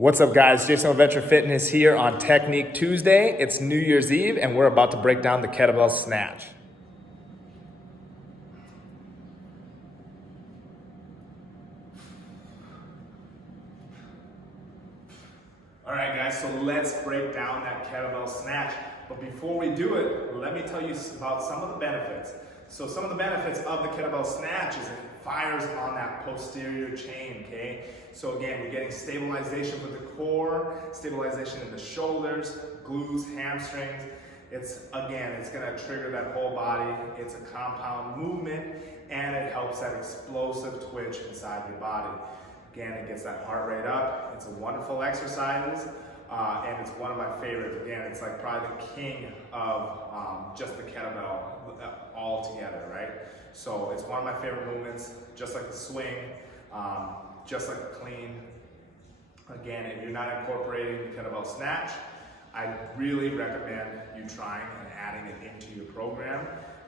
What's up, guys? Jason with Venture Fitness here on Technique Tuesday. It's New Year's Eve and we're about to break down the kettlebell snatch. All right, guys, so let's break down that kettlebell snatch. But before we do it, let me tell you about some of the benefits. So some of the benefits of the kettlebell snatch is it fires on that posterior chain, okay? So again, you're getting stabilization with the core, stabilization in the shoulders, glutes, hamstrings. It's gonna trigger that whole body. It's a compound movement and it helps that explosive twitch inside your body. Again, it gets that heart rate up. It's a wonderful exercise, and it's one of my favorites. Again, it's like probably the king of just the kettlebell all together, right? So it's one of my favorite movements, just like the swing, just like the clean. Again, if you're not incorporating the kettlebell snatch, I really recommend you trying and adding it into your program.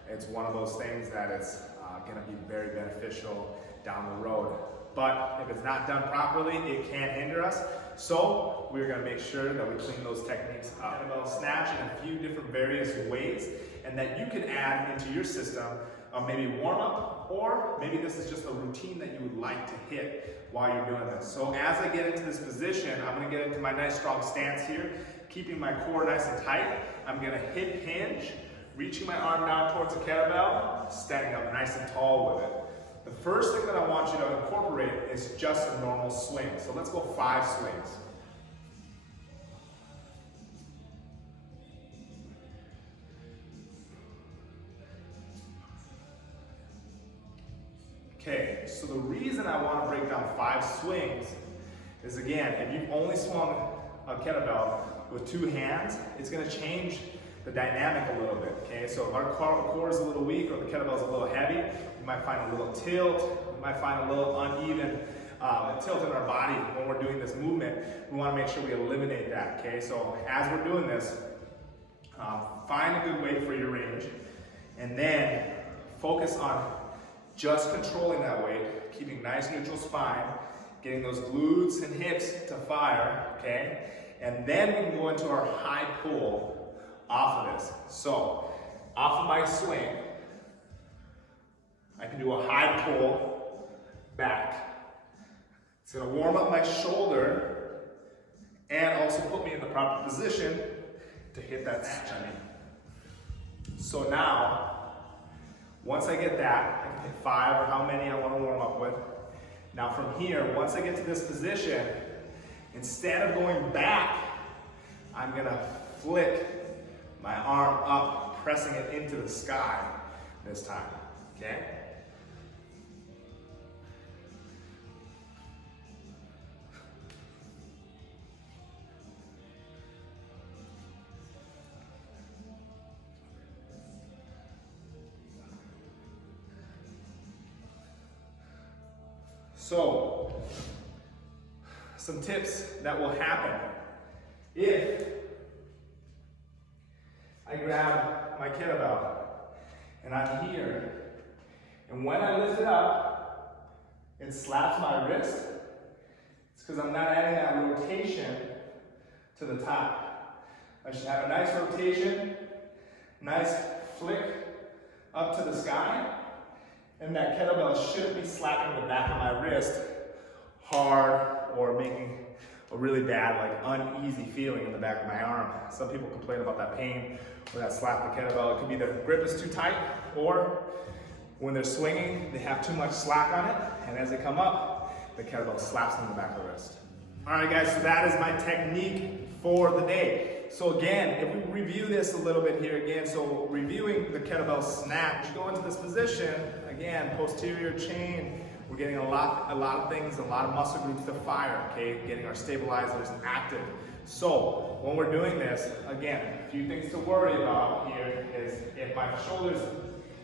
It's one of those things that it's gonna be very beneficial down the road. But if it's not done properly, it can hinder us. So we're gonna make sure that we clean those techniques up. Kettlebell snatch in a few different various ways, and that you can add into your system, maybe warm up, or maybe this is just a routine that you would like to hit while you're doing this. So as I get into this position, I'm gonna get into my nice strong stance here, keeping my core nice and tight. I'm gonna hip hinge, reaching my arm down towards the kettlebell, standing up nice and tall with it. The first thing that I want you to incorporate is just a normal swing. So let's go 5 swings. Okay, so the reason I want to break down 5 swings is, again, if you've only swung a kettlebell with 2 hands, it's going to change the dynamic a little bit, okay? So if our core is a little weak or the kettlebell is a little heavy, we might find a little tilt, we might find a little uneven tilt in our body when we're doing this movement. We want to make sure we eliminate that, okay? So as we're doing this, find a good weight for your range, and then focus on just controlling that weight, keeping nice neutral spine, getting those glutes and hips to fire, okay? And then we can go into our high pull off of this. So, off of my swing, I can do a high pull back. It's gonna warm up my shoulder and also put me in the proper position to hit that snatch. So now, once I get that, I can hit 5 or how many I wanna warm up with. Now from here, once I get to this position, instead of going back, I'm gonna flick my arm up, pressing it into the sky this time, okay? So, some tips that will happen if I grab my kettlebell and I'm here, and when I lift it up, it slaps my wrist. It's because I'm not adding that rotation to the top. I should have a nice rotation, nice flick up to the sky, and that kettlebell shouldn't be slapping the back of my wrist hard or making a really bad, like uneasy feeling in the back of my arm. Some people complain about that pain or that slap the kettlebell. It could be the grip is too tight, or when they're swinging, they have too much slack on it, and as they come up, the kettlebell slaps them in the back of the wrist. All right, guys, so that is my technique for the day. So again, if we review this a little bit here again, so reviewing the kettlebell snatch, you go into this position, again, posterior chain, we're getting a lot of things, a lot of muscle groups to fire, okay? Getting our stabilizers active. So when we're doing this, again, a few things to worry about here is if my shoulder's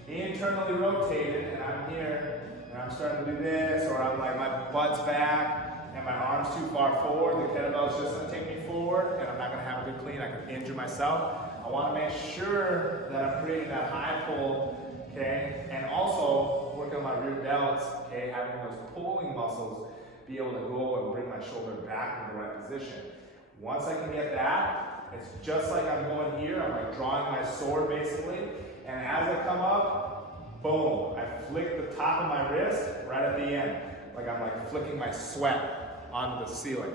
internally rotated and I'm here and I'm starting to do this, or I'm like my butt's back and my arm's too far forward, the kettlebell's just gonna take me forward and I'm not gonna have a good clean, I could injure myself. I wanna make sure that I'm creating that high pull, okay? And also working on my rear delts, okay? Having those pulling muscles be able to go and bring my shoulder back in the right position. Once I can get that, it's just like I'm going here. I'm like drawing my sword basically. And as I come up, boom, I flick the top of my wrist right at the end. Like I'm like flicking my sweat onto the ceiling.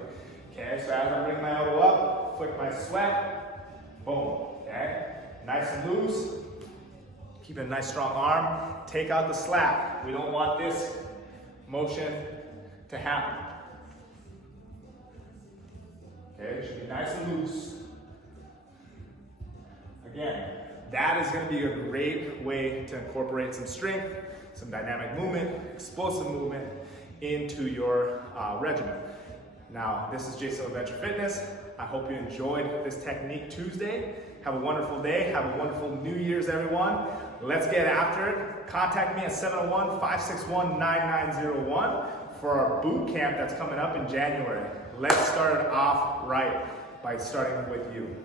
Okay, so as I bring my elbow up, flick my sweat, boom, okay? Nice and loose. Keep a nice strong arm. Take out the slap. We don't want this motion to happen. Okay, it should be nice and loose. Again, that is going to be a great way to incorporate some strength, some dynamic movement, explosive movement into your regimen. Now, this is Jason Adventure Fitness. I hope you enjoyed this Technique Tuesday. Have a wonderful day. Have a wonderful New Year's, everyone. Let's get after it. Contact me at 701-561-9901 for our boot camp that's coming up in January. Let's start it off right by starting with you.